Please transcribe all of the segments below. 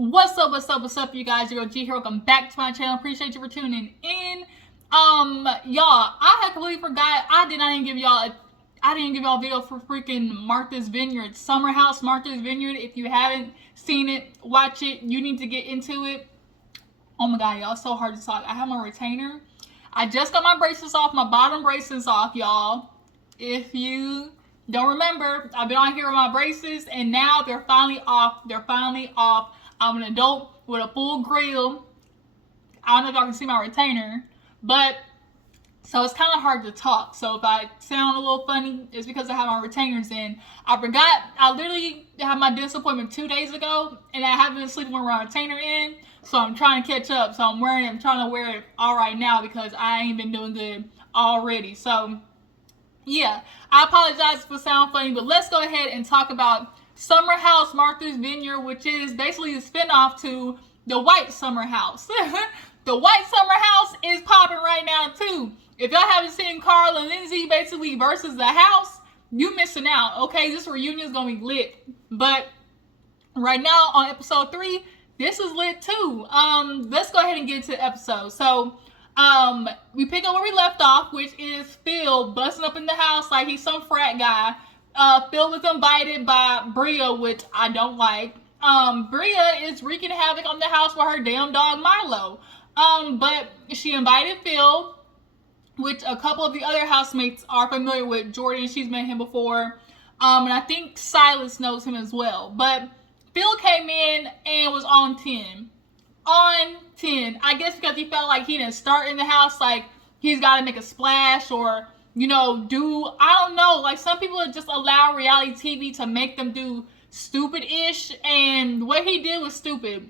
What's up, you guys? Your girl G here. Welcome back to my channel. Appreciate you for tuning in. Y'all, I had completely forgot. I didn't give y'all a video for freaking Martha's Vineyard, Summer House Martha's Vineyard. If you haven't seen it, watch it. You need to get into it. Oh my god, y'all, it's so hard to talk. I have my retainer. I just got my braces off, my bottom braces off, y'all. If you don't remember, I've been on here with my braces, and now they're finally off. I'm an adult with a full grill. I don't know if y'all can see my retainer, but so it's kind of hard to talk. So if I sound a little funny, it's because I have my retainers in. I forgot, I literally had my dentist appointment 2 days ago, and I haven't been sleeping with my retainer in, so I'm trying to catch up. So I'm trying to wear it all right now because I ain't been doing good already. So yeah, I apologize if it sounds funny, but let's go ahead and talk about Summer House Martha's Vineyard, which is basically a spinoff to the White Summer House. The White Summer House is popping right now too. If y'all haven't seen Carl and Lindsay basically versus the house, you missing out. Okay, this reunion is gonna be lit. But right now on episode 3, this is lit too. Let's go ahead and get into the episode. So we pick up where we left off, which is Phil busting up in the house like he's some frat guy. Phil was invited by Bria, which I don't like. Bria is wreaking havoc on the house with her damn dog Milo. But she invited Phil, which a couple of the other housemates are familiar with. Jordan, she's met him before. And I think Silas knows him as well. But Phil came in and was on 10. On 10. I guess because he felt like he didn't start in the house, like he's got to make a splash or, you know, I don't know, like some people just allow reality TV to make them do stupid-ish, and what he did was stupid.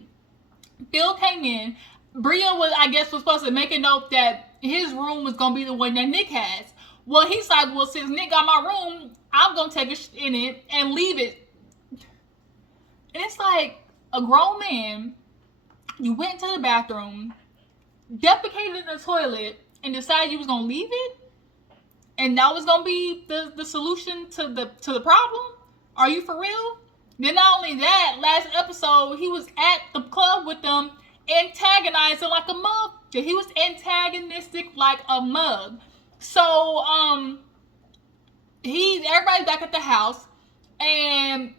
Phil came in. Bria was supposed to make a note that his room was going to be the one that Nick has. Well, he's like, well, since Nick got my room, I'm going to take a in it and leave it. And it's like, a grown man, you went to the bathroom, defecated in the toilet, and decided you was going to leave it? And that was gonna be the solution to the problem? Are you for real? Then not only that, last episode he was at the club with them, antagonizing like a mug. He was antagonistic like a mug. So everybody's back at the house, and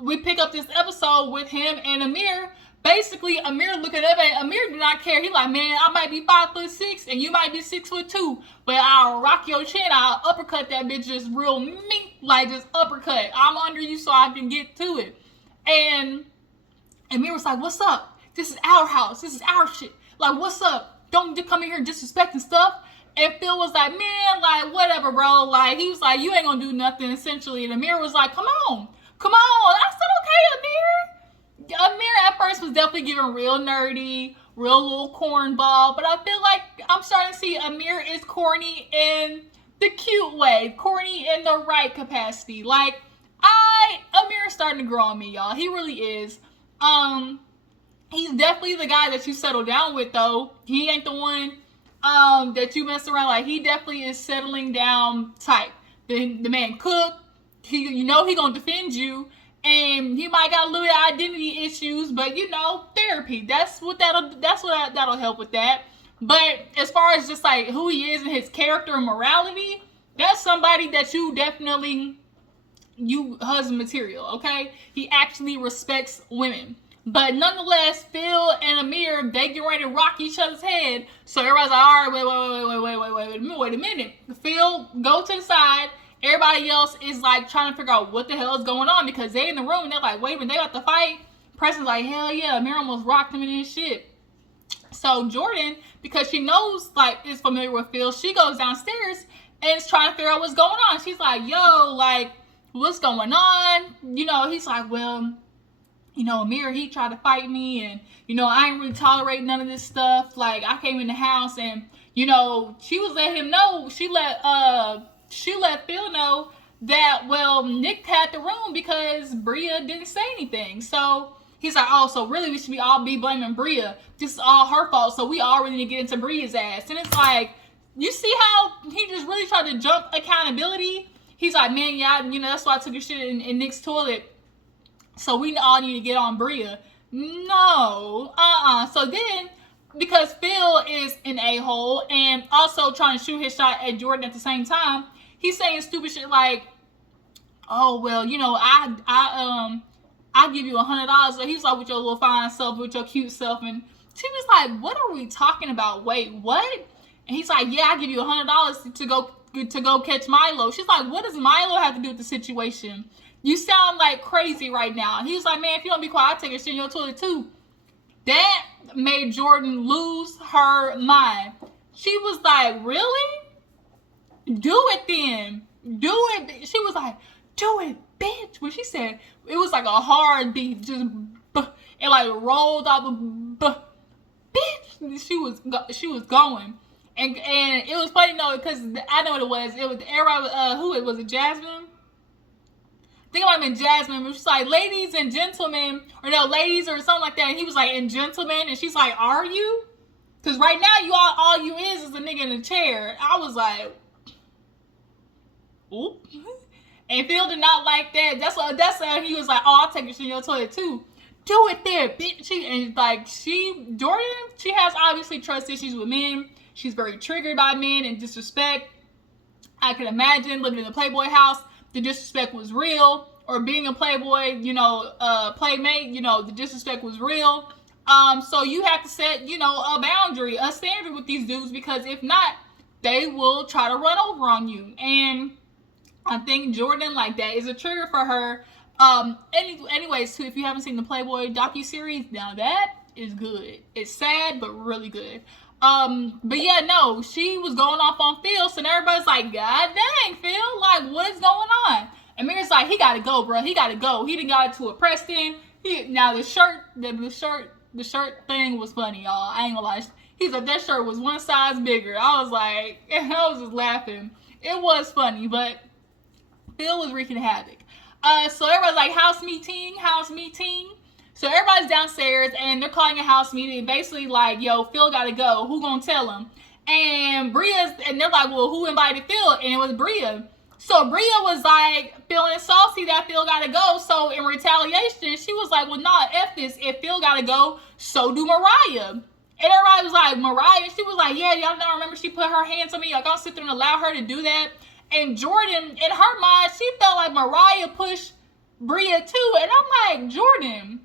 we pick up this episode with him and Amir. Basically, Amir looking at it. Amir did not care. He like, man, I might be 5'6" and you might be 6'2", but I'll rock your chin. I'll uppercut that bitch just real mean, like just uppercut. I'm under you so I can get to it. And Amir was like, what's up? This is our house. This is our shit. Like, what's up? Don't come in here disrespecting stuff. And Phil was like, man, like, whatever, bro. Like, he was like, you ain't gonna do nothing, essentially. And Amir was like, come on. I said, okay, Amir. Amir at first was definitely giving real nerdy, real little cornball, but I feel like I'm starting to see Amir is corny in the cute way, corny in the right capacity. Like, Amir is starting to grow on me, y'all. He really is. He's definitely the guy that you settle down with, though. He ain't the one that you mess around. Like, he definitely is settling down type. The man cook. You know he gonna defend you. And he might got a little identity issues, but you know, therapy. That'll help with that. But as far as just like who he is and his character and morality, that's somebody that you husband material, okay? He actually respects women. But nonetheless, Phil and Amir, they get ready to rock each other's head. So everybody's like, all right, wait a minute. Phil, go to the side. Everybody else is like trying to figure out what the hell is going on because they in the room and they're like, wait a minute, they got to fight. Preston's like, hell yeah, Amir almost rocked him in his shit. So Jordan, because she knows, like, is familiar with Phil, she goes downstairs and is trying to figure out what's going on. She's like, yo, like, what's going on? You know, he's like, well, you know, Amir, he tried to fight me and, you know, I ain't really tolerate none of this stuff. Like, I came in the house and, you know, she was letting him know, she let Phil know that, well, Nick had the room because Bria didn't say anything. So he's like, oh, so really we should all be blaming Bria. This is all her fault. So we all really need to get into Bria's ass. And it's like, you see how he just really tried to jump accountability? He's like, man, yeah, you know, that's why I took your shit in Nick's toilet. So we all need to get on Bria. No. So then, because Phil is an a-hole and also trying to shoot his shot at Jordan at the same time, he's saying stupid shit like, "Oh well, I give you $100." So he's like, "With your little fine self, with your cute self," and she was like, "What are we talking about? Wait, what?" And he's like, "Yeah, I give you $100 to go catch Milo." She's like, "What does Milo have to do with the situation? You sound like crazy right now." And he was like, "Man, if you don't be quiet, I'll take a shit in your toilet too." That made Jordan lose her mind. She was like, "Really? Do it then. Do it." She was like, "Do it, bitch." When she said, it was like a hard beat, just it like rolled off the bitch. She was going, and it was funny though because I know what it was. It was everybody. Who it was? It Jasmine. I think it might have been Jasmine. But she's like, "Ladies and gentlemen," or no, ladies or something like that. And he was like, "And gentlemen," and she's like, "Are you?" Because right now all you is a nigga in a chair. I was like, oop. And Phil did not like that. That's how he was like, "Oh, I'll take a shit in your toilet too." Do it there, bitch. Jordan, she has obviously trust issues with men. She's very triggered by men and disrespect. I can imagine living in a Playboy house, the disrespect was real. Or being a Playboy, playmate, the disrespect was real. So you have to set, a boundary, a standard with these dudes, because if not, they will try to run over on you. And I think Jordan, like, that is a trigger for her. Anyways, too, if you haven't seen the Playboy docuseries, now that is good. It's sad, but really good. But yeah, no, she was going off on Phil, so everybody's like, "God dang, Phil, like, what is going on?" And Mira's like, "He gotta go, bro. He gotta go. He done got it to a Preston." Now the shirt thing was funny, y'all. I ain't gonna lie. He's like, "That shirt was one size bigger." I was like, I was just laughing. It was funny, but Phil was wreaking havoc. So everybody's like, house meeting. So everybody's downstairs and they're calling a house meeting. Basically like, "Yo, Phil gotta go. Who gonna tell him?" And they're like, "Well, who invited Phil?" And it was Bria. So Bria was like feeling saucy that Phil gotta go. So in retaliation, she was like, "Well, nah, F this. If Phil gotta go, so do Mariah." And everybody was like, "Mariah?" She was like, "Yeah, y'all don't remember she put her hands on me. Like, I'll sit there and allow her to do that." And Jordan, in her mind, she felt like Mariah pushed Bria too. And I'm like, Jordan,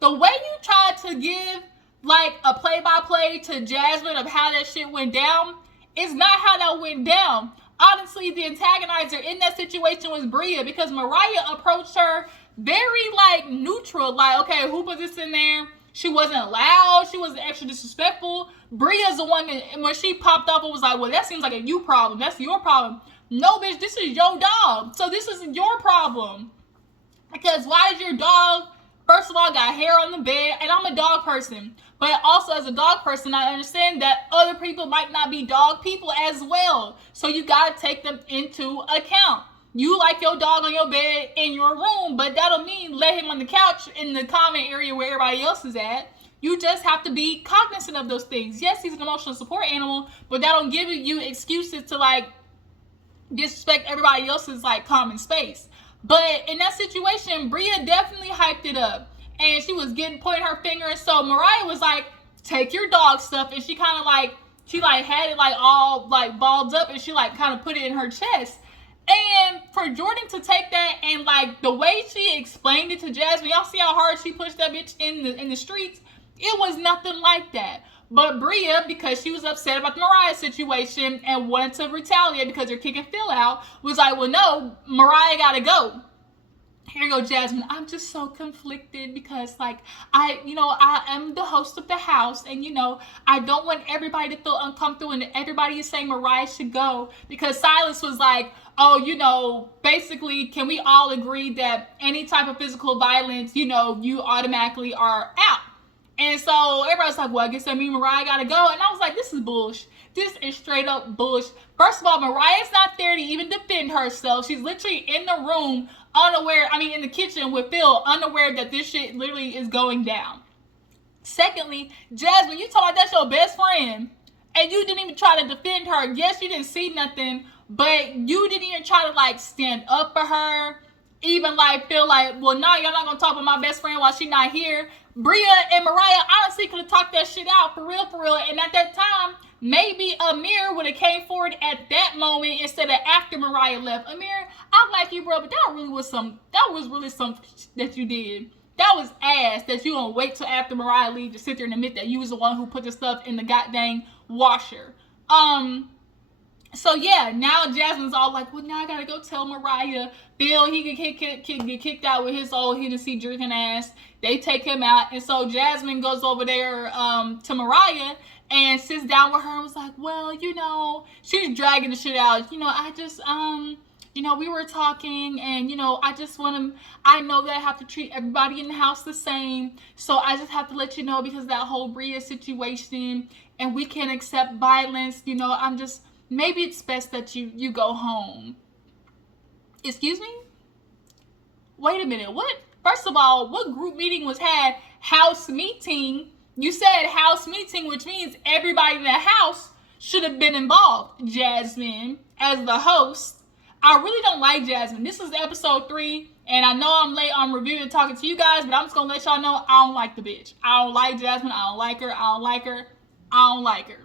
the way you tried to give like a play-by-play to Jasmine of how that shit went down is not how that went down. Honestly, the antagonizer in that situation was Bria, because Mariah approached her very like neutral, like, "Okay, who put this in there?" She wasn't loud. She wasn't extra disrespectful. Bria's the one that, when she popped up, it was like, "Well, that seems like a you problem. That's your problem." No, bitch, this is your dog. So this isn't your problem. Because why is your dog, first of all, got hair on the bed? And I'm a dog person. But also as a dog person, I understand that other people might not be dog people as well. So you got to take them into account. You like your dog on your bed in your room, but that don't mean let him on the couch in the common area where everybody else is at. You just have to be cognizant of those things. Yes, he's an emotional support animal, but that don't give you excuses to like disrespect everybody else's like common space. But in that situation, Bria definitely hyped it up, and she was pointing her finger. And so Mariah was like, "Take your dog stuff," and she kind of like had it like all like balled up, and she like kind of put it in her chest. And for Jordan to take that and like the way she explained it to Jasmine, y'all see how hard she pushed that bitch in the streets? It was nothing like that. But Bria, because she was upset about the Mariah situation and wanted to retaliate because they're kicking Phil out, was like, "Well, no, Mariah gotta go." Here you go, Jasmine. "I'm just so conflicted because, like, I am the host of the house, and, I don't want everybody to feel uncomfortable and everybody is saying Mariah should go." Because Silas was like, "Oh, basically, can we all agree that any type of physical violence, you automatically are out?" And so everybody's like, "Well, I guess that means Mariah gotta go." And I was like, this is bullshit. This is straight up bullshit. First of all, Mariah's not there to even defend herself. She's literally in the room, in the kitchen with Phil, unaware that this shit literally is going down. Secondly, Jasmine, you told her that's your best friend, and you didn't even try to defend her. Yes, you didn't see nothing, but you didn't even try to like stand up for her. even like feel like, well, no, y'all not gonna talk about my best friend while she not here. Bria and Mariah honestly could have talked that shit out for real, and at that time, maybe Amir would have came forward at that moment instead of after Mariah left. Amir, I like you, bro, but that was really some that you did. That was ass that you gonna wait till after Mariah leave to sit there and admit that you was the one who put the stuff in the goddamn washer. So yeah, now Jasmine's all like, well, now I gotta go tell Mariah. Bill, he get kicked out with his old Hennessy drinking ass. They take him out, and so Jasmine goes over there to Mariah and sits down with her and was like, well, you know, she's dragging the shit out. You know, I just you know, we were talking, and you know, I know that I have to treat everybody in the house the same, so I just have to let you know, because that whole Bria situation, and we can't accept violence. You know, maybe it's best that you go home. Excuse me? Wait a minute, what? First of all, what group meeting was had? House meeting? You said house meeting, which means everybody in the house should have been involved. Jasmine, as the host. I really don't like Jasmine. This is episode 3, and I know I'm late on reviewing and talking to you guys, but I'm just gonna let y'all know I don't like the bitch. I don't like Jasmine. I don't like her. I don't like her. I don't like her.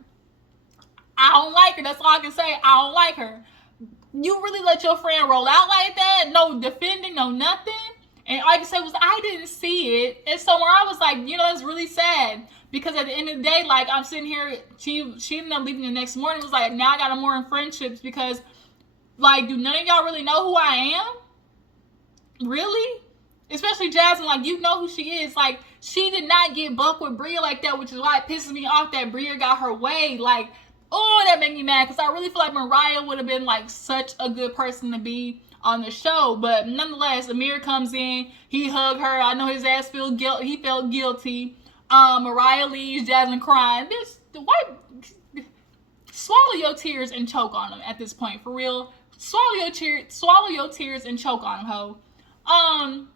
I don't like her. That's all I can say. I don't like her. You really let your friend roll out like that? No defending, no nothing. And all I can say was, I didn't see it. And so where I was like, you know, it's really sad. Because at the end of the day, like, I'm sitting here, she ended up leaving the next morning. It was like, now I got more in friendships because, like, do none of y'all really know who I am? Really? Especially Jasmine, like, you know who she is. Like, she did not get bucked with Bria like that, which is why it pisses me off that Bria got her way. Like, oh, that made me mad, because I really feel like Mariah would have been, like, such a good person to be on the show. But nonetheless, Amir comes in, he hugged her. I know his ass he felt guilty. Mariah leaves, Jasmine crying. Swallow your tears and choke on them at this point, for real. Swallow your tears and choke on them, ho.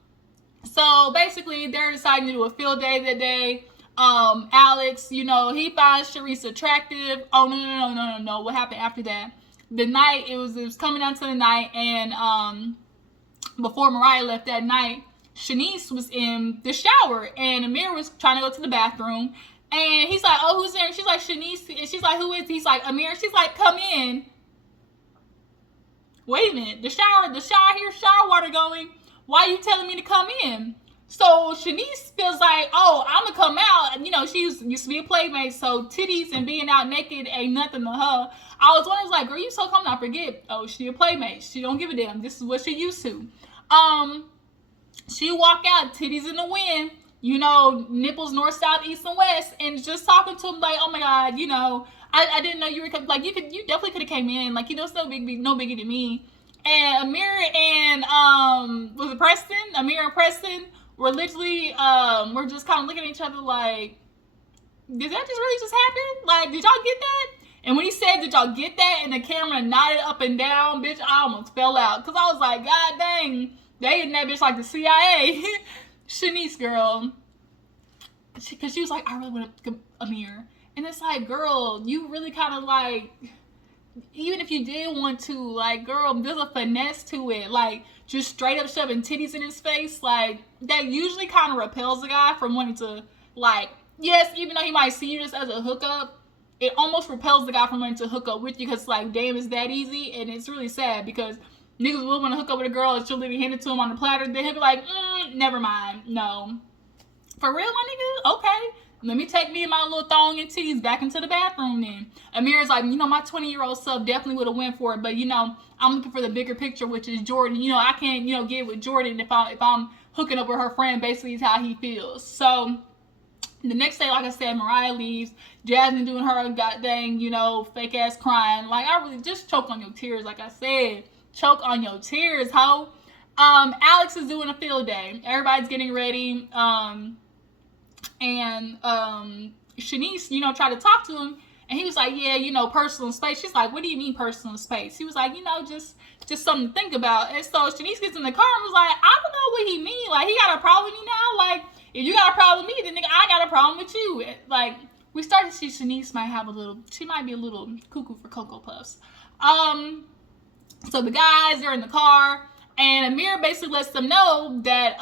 So basically, they're deciding to do a field day that day. Alex, you know, he finds Shanice attractive. Oh, no. What happened after that? The night, it was coming down to the night, and before Mariah left that night, Shanice was in the shower, and Amir was trying to go to the bathroom, and he's like, oh, who's there? And she's like, Shanice, and she's like, who is he? He's like, Amir. She's like, come in. Wait a minute, the shower water going. Why are you telling me to come in? So Shanice feels like, oh, I'm gonna come out. And, you know, she used to be a playmate, so titties and being out naked ain't nothing to her. I was wondering, like, girl, you so come, not forget. Oh, she a playmate. She don't give a damn. This is what she used to. She walk out, titties in the wind, you know, nipples north, south, east, and west, and just talking to him like, oh my God, you know, I didn't know you were, like, you definitely could have came in, like, you know, it's no biggie to me. And Amir and was it Preston? Amir and Preston were literally we're just kind of looking at each other like, did that just really just happen? Like, did y'all get that? And when he said, did y'all get that? And the camera nodded up and down, bitch, I almost fell out. Because I was like, God dang, they in that bitch like the CIA. Shanice, girl. Because she was like, I really want to Amir. And it's like, girl, you really kind of like, even if you did want to, like, girl, there's a finesse to it. Like, just straight up shoving titties in his face. Like, that usually kind of repels the guy from wanting to, like, yes, even though he might see you just as a hookup, it almost repels the guy from wanting to hook up with you because, like, damn, it's that easy. And it's really sad because niggas will want to hook up with a girl and she'll literally hand it to him on the platter. Then he'll be like, never mind. No. For real, my nigga? Okay. Let me take me and my little thong and titties back into the bathroom then. Amir's like, you know, my 20-year-old self definitely would have went for it. But, you know, I'm looking for the bigger picture, which is Jordan. You know, I can't, you know, get with Jordan if I'm hooking up with her friend. Basically is how he feels. So the next day, like I said, Mariah leaves. Jasmine doing her goddamn, you know, fake ass crying. Like, I really just choke on your tears. Like I said, choke on your tears, ho. Alex is doing a field day. Everybody's getting ready. And Shanice, you know, tried to talk to him, and he was like, yeah, you know, personal space. She's like, what do you mean personal space? He was like, you know, just something to think about. And so Shanice gets in the car and was like, I don't know what he mean. Like, he got a problem with me now? Like, if you got a problem with me, then nigga, I got a problem with you. Like, we started to see Shanice she might be a little cuckoo for Cocoa Puffs. So the guys are in the car, And Amir basically lets them know that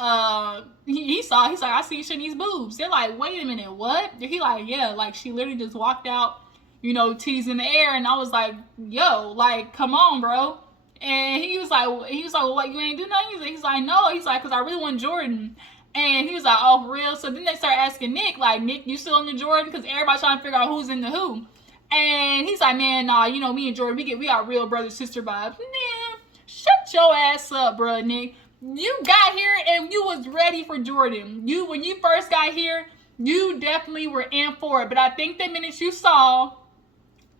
he's like, I see Shanice's boobs. They're like, wait a minute, what? He like, yeah, like she literally just walked out, you know, titties in the air. And I was like, yo, like, come on, bro. And he was like, well, what, you ain't do nothing? He's like, no. He's like, because I really want Jordan. And he was like, oh, for real? So then they start asking Nick, like, Nick, you still in the Jordan? Because everybody's trying to figure out who's in the who. And he's like, man, nah, you know, me and Jordan, we got real brother-sister vibes. Nah, shut your ass up, bro, Nick. You got here and you was ready for Jordan. When you first got here, you definitely were in for it. But I think the minute you saw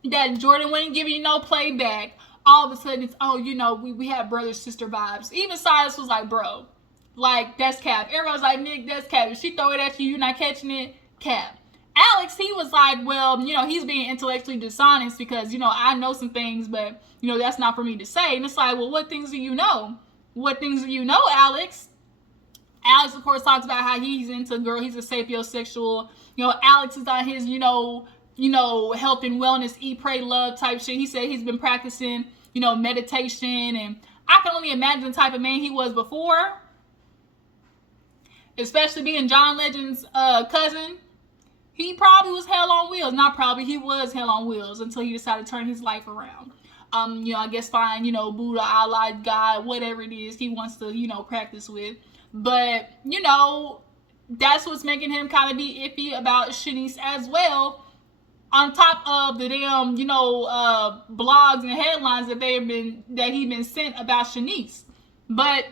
that Jordan wasn't giving you no playback, all of a sudden it's, oh, you know, we have brother-sister vibes. Even Silas was like, bro, like, that's cap. Everybody's like, Nick, that's cap. If she throw it at you, you're not catching it, cap. Alex, he was like, well, you know, he's being intellectually dishonest because, you know, I know some things, but, you know, that's not for me to say. And it's like, well, what things do you know? What things do you know, Alex? Alex, of course, talks about how he's into girl. He's a sapiosexual. You know, Alex is on his, you know, health and wellness, eat, pray, love type shit. He said he's been practicing, you know, meditation. And I can only imagine the type of man he was before, especially being John Legend's cousin. He probably was hell on wheels. Not probably, he was hell on wheels until he decided to turn his life around. You know, I guess find, you know, Buddha, Allah, God, whatever it is he wants to, you know, practice with. But, you know, that's what's making him kind of be iffy about Shanice as well. On top of the damn, you know, blogs and headlines that he been sent about Shanice. But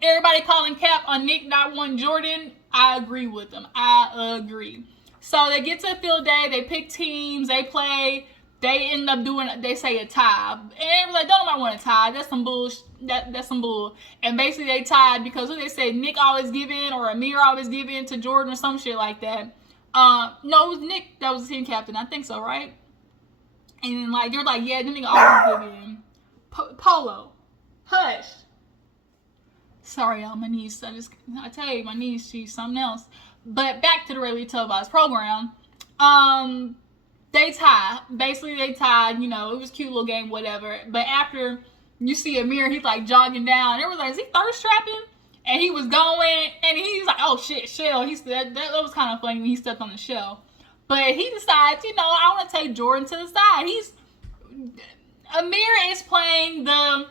everybody calling cap on Nick not wanting Jordan, I agree with them. I agree. So they get to field day, they pick teams, they play, they end up doing, they say a tie. And everyone's like, don't nobody want a tie. That's some bullshit. That's some bull. And basically they tied because what they say, Nick always give in or Amir always give in to Jordan or some shit like that. No, it was Nick that was the team captain. I think so, right? And then like they're like, yeah, the nigga always give in. Polo, hush. Sorry, y'all, my niece. I tell you, my niece, she's something else. But back to the regularly televised program. They tied. Basically, they tied. You know, it was a cute little game, whatever. But after you see Amir, he's like jogging down. Everyone's like, is he thirst trapping? And he was going, and he's like, oh shit, shell. That was kind of funny when he stepped on the shell. But he decides, you know, I want to take Jordan to the side. Amir is playing the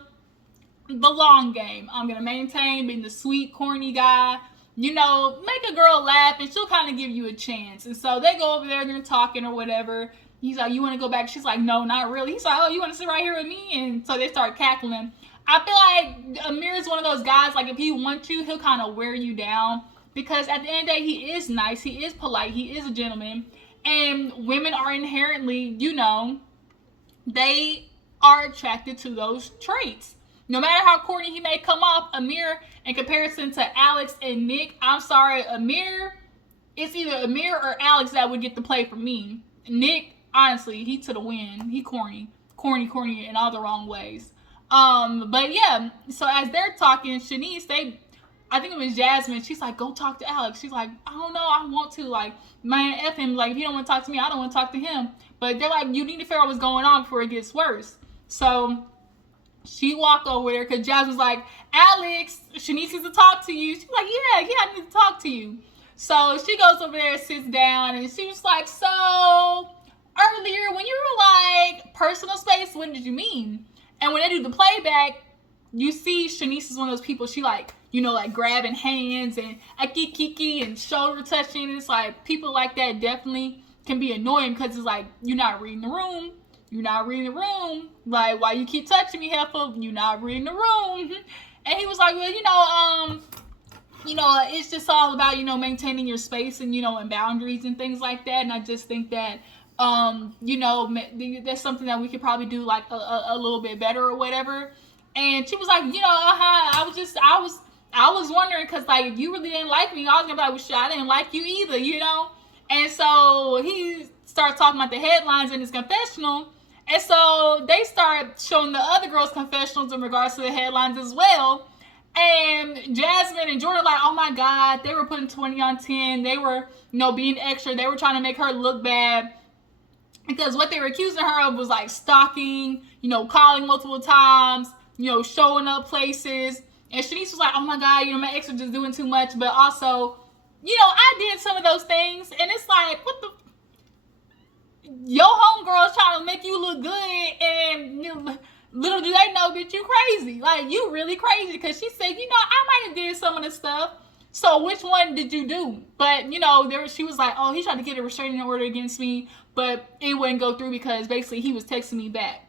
long game. I'm gonna maintain being the sweet, corny guy. You know, make a girl laugh and she'll kind of give you a chance. And so they go over there and they're talking or whatever. He's like, you want to go back? She's like, no, not really. He's like, oh, you want to sit right here with me? And so they start cackling. I feel like Amir is one of those guys, like if he wants you, he'll kind of wear you down. Because at the end of the day, he is nice. He is polite. He is a gentleman. And women are inherently, you know, they are attracted to those traits. No matter how corny he may come off, Amir, in comparison to Alex and Nick, I'm sorry, Amir, it's either Amir or Alex that would get the play for me. Nick, honestly, he to the win. He corny in all the wrong ways. But yeah, so as they're talking, Shanice, I think it was Jasmine, she's like, go talk to Alex. She's like, I don't know, I want to, like, man, F him, like, if he don't want to talk to me, I don't want to talk to him. But they're like, you need to figure out what's going on before it gets worse. So she walked over there because Jasmine's like, Alex, Shanice needs to talk to you. She's like, yeah, I need to talk to you. So she goes over there and sits down, and she was like, so earlier when you were like personal space, what did you mean? And when they do the playback, you see Shanice is one of those people, she like, you know, like grabbing hands and a kiki and shoulder touching. It's like people like that definitely can be annoying because it's like, you're not reading the room. You're not reading the room. Like, why you keep touching me, heifer? You're not reading the room. And he was like, well, you know, it's just all about, you know, maintaining your space and, you know, and boundaries and things like that. And I just think that, you know, that's something that we could probably do like a little bit better or whatever. And she was like, you know, I was wondering, because like, if you really didn't like me, I was gonna be like, well, shit, I didn't like you either, you know? And so he starts talking about the headlines in his confessional. And so they start showing the other girls' confessionals in regards to the headlines as well. And Jasmine and Jordan like, oh my God, they were putting 20 on 10. They were, you know, being extra. They were trying to make her look bad. Because what they were accusing her of was like stalking, you know, calling multiple times, showing up places. And Shanice was like, oh my God, my ex was just doing too much. But also, I did some of those things. And it's like, what the? Your homegirl's trying to make you look good. And little do they know that you crazy. Like, you really crazy. Because she said, I might have did some of the stuff. So which one did you do? But, she was like, oh, he tried to get a restraining order against me. But it wouldn't go through because basically he was texting me back.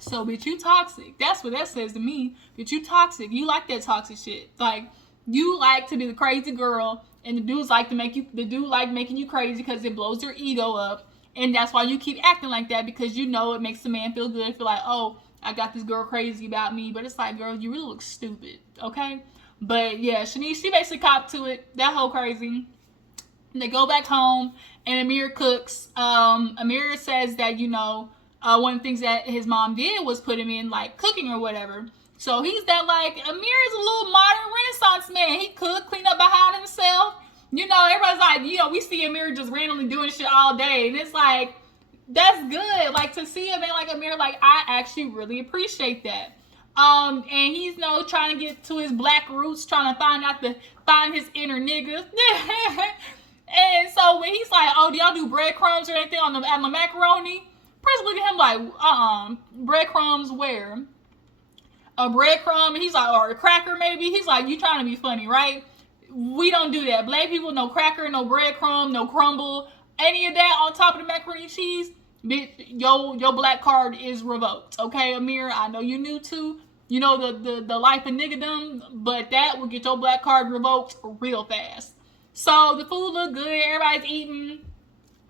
So, bitch, you toxic. That's what that says to me. Bitch, you toxic. You like that toxic shit. Like, you like to be the crazy girl, and the dude like making you crazy because it blows your ego up, and that's why you keep acting like that, because it makes the man feel good, feel like, oh, I got this girl crazy about me. But it's like, girl, you really look stupid, okay? But yeah, Shanice, she basically copped to it. That whole crazy. And they go back home, and Amir cooks. Amir says that one of the things that his mom did was put him in, like, cooking or whatever. So he's that, like, Amir is a little modern Renaissance man. He cooked, clean up behind himself. Everybody's like, we see Amir just randomly doing shit all day. And it's like, that's good. Like, to see a man like Amir, like, I actually really appreciate that. And he's, trying to get to his black roots, trying to find his inner nigga. And so when he's like, oh, do y'all do breadcrumbs or anything on the macaroni? Prince look at him like, breadcrumbs where? A breadcrumb? And he's like, or a cracker maybe? He's like, you trying to be funny, right? We don't do that. Black people, no cracker, no breadcrumb, no crumble, any of that on top of the macaroni and cheese. Bitch, your black card is revoked. Okay, Amir, I know you're new to, the life of niggadom, but that will get your black card revoked real fast. So the food looked good. Everybody's eating.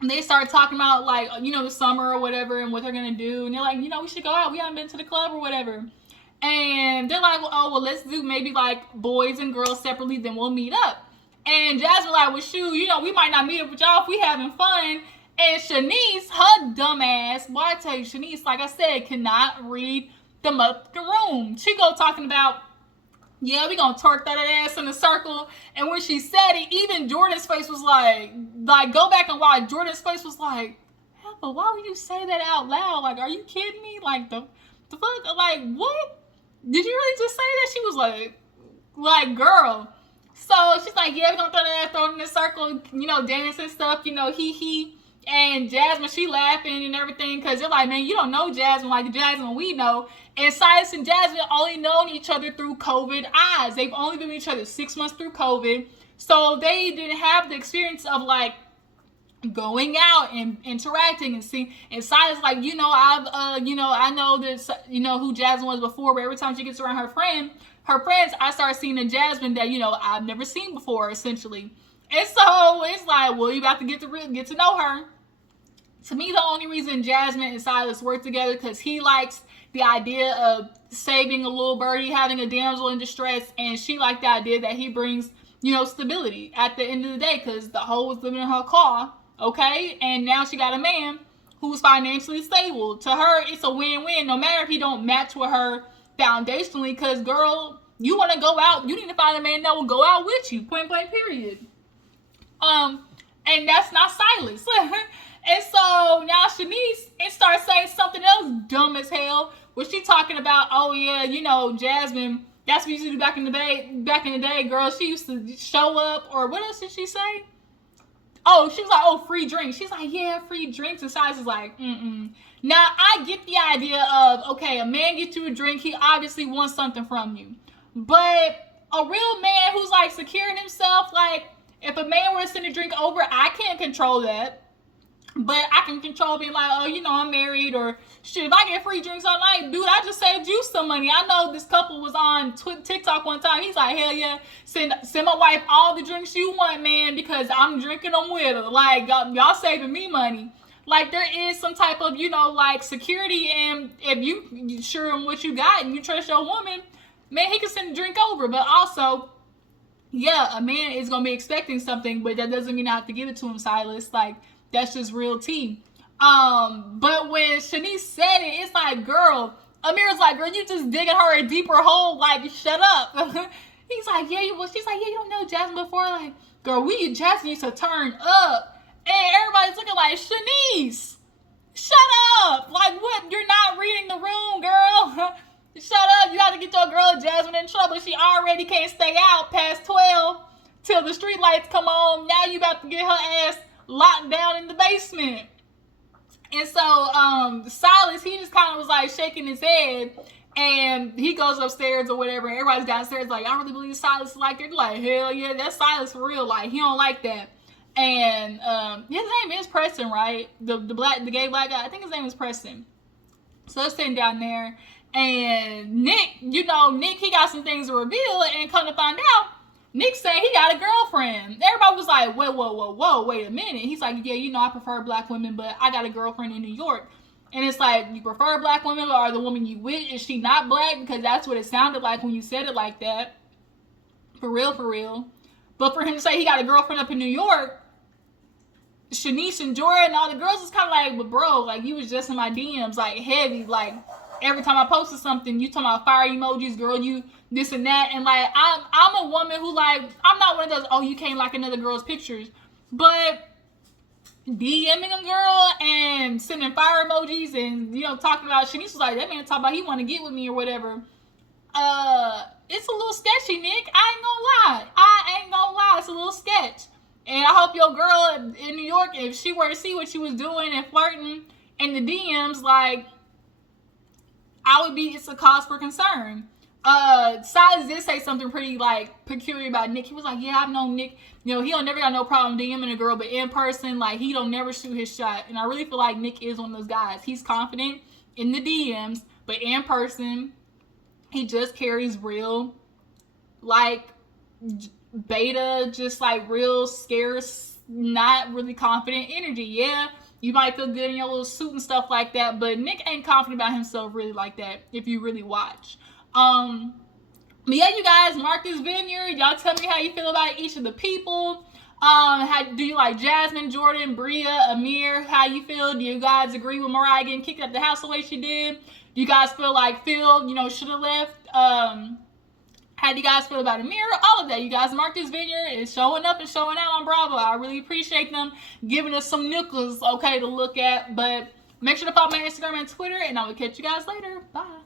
And they started talking about, like, the summer or whatever and what they're going to do. And they're like, we should go out. We haven't been to the club or whatever. And they're like, let's do maybe, like, boys and girls separately. Then we'll meet up. And Jasmine like, well, shoot, we might not meet up with y'all if we having fun. And Shanice, her dumb ass, boy, I tell you, Shanice, like I said, cannot read the room. She go talking about, yeah, we gonna twerk that ass in a circle. And when she said it, even Jordan's face was like, go back and watch. Jordan's face was like, but why would you say that out loud? Like, are you kidding me? Like, the fuck? Like, what? Did you really just say that? She was like, girl. So she's like, yeah, we gonna throw it in a circle, dance and stuff, he. And Jasmine, she laughing and everything, because they're like, man, you don't know Jasmine like the Jasmine we know. And Silas and Jasmine only known each other through COVID eyes. They've only been with each other 6 months through COVID. So they didn't have the experience of, like, going out and interacting and seeing. And Silas like, I know this, who Jasmine was before, but every time she gets around her friends, I start seeing a Jasmine that, I've never seen before, essentially. And so it's like, well, you about to get to know her. To me, the only reason Jasmine and Silas work together, because he likes the idea of saving a little birdie, having a damsel in distress, and she liked the idea that he brings, stability at the end of the day, because the hoe was living in her car, okay? And now she got a man who's financially stable. To her, it's a win-win, no matter if he don't match with her foundationally, because, girl, you want to go out, you need to find a man that will go out with you, point blank, period. And that's not Silas. And so now Shanice starts saying something else dumb as hell. Was she talking about, oh yeah, Jasmine, that's what you used to do back in the day, girl. She used to show up, or what else did she say? Oh, she was like, oh, free drinks. She's like, yeah, free drinks. And Silas is like, Now, I get the idea of, okay, a man gets you a drink, he obviously wants something from you. But a real man who's, like, securing himself, like, if a man were to send a drink over, I can't control that. But I can control being like, oh, I'm married, or shit, if I get free drinks all night, dude, I just saved you some money. I know this couple was on TikTok one time. He's like, hell yeah, send my wife all the drinks you want, man, because I'm drinking them with her. Like, y'all saving me money. Like, there is some type of, like, security, and if you sure on what you got and you trust your woman, man, he can send a drink over. But also, yeah, a man is going to be expecting something, but that doesn't mean I have to give it to him, Silas. Like, that's just real tea. But when Shanice said it, it's like, girl, Amir's like, girl, you just digging her a deeper hole. Like, shut up. He's like, yeah, she's like, yeah, you don't know Jasmine before. Like, girl, Jasmine used to turn up. And everybody's looking like, Shanice, shut up. Like, what? You're not reading the room, girl. Shut up. You got to get your girl Jasmine in trouble. She already can't stay out past 12 till the street lights come on. Now you about to get her ass locked down in the basement. And so Silas, he just kind of was like shaking his head, and he goes upstairs or whatever, and everybody's downstairs like, I really believe Silas is like that. Like, hell yeah, that's Silas for real. Like, he don't like that. And his name is Preston, right? The gay black guy. I think his name is Preston. So they're sitting down there, and Nick, he got some things to reveal, and come to find out, Nick saying he got a girlfriend. Everybody was like, whoa, wait a minute. He's like, yeah, I prefer black women, but I got a girlfriend in New York. And it's like, you prefer black women, or the woman you with, is she not black? Because that's what it sounded like when you said it like that. For real. But for him to say he got a girlfriend up in New York, Shanice and Jordan and all the girls was kind of like, but bro, like, you was just in my DMs, like, heavy. Like, every time I posted something, you talking about fire emojis, girl, you this and that. And like, I'm a woman who, like, I'm not one of those, oh, you can't like another girl's pictures. But DMing a girl and sending fire emojis and, talking about, Shanice was like, that man talking about he want to get with me or whatever. It's a little sketchy, Nick. I ain't gonna lie. It's a little sketch. And I hope your girl in New York, if she were to see what you was doing and flirting in the DMs, like, it's a cause for concern. Silas did say something pretty, like, peculiar about Nick. He was like, yeah, I've known Nick, he don't never got no problem DMing a girl, but in person, like, he don't never shoot his shot. And I really feel like Nick is one of those guys. He's confident in the DMs, but in person, he just carries real, like, beta, just like real scarce, not really confident energy. Yeah, you might feel good in your little suit and stuff like that, but Nick ain't confident about himself really like that if you really watch. But yeah, you guys, mark this Vineyard. Y'all tell me how you feel about each of the people. How do you like Jasmine, Jordan, Bria, Amir? How you feel? Do you guys agree with Mariah getting kicked out the house the way she did? Do you guys feel like Phil, should have left? How do you guys feel about Amir? All of that. You guys, mark this Vineyard. It's showing up and showing out on Bravo. I really appreciate them giving us some nickels, okay, to look at. But make sure to follow my Instagram and Twitter, and I will catch you guys later. Bye.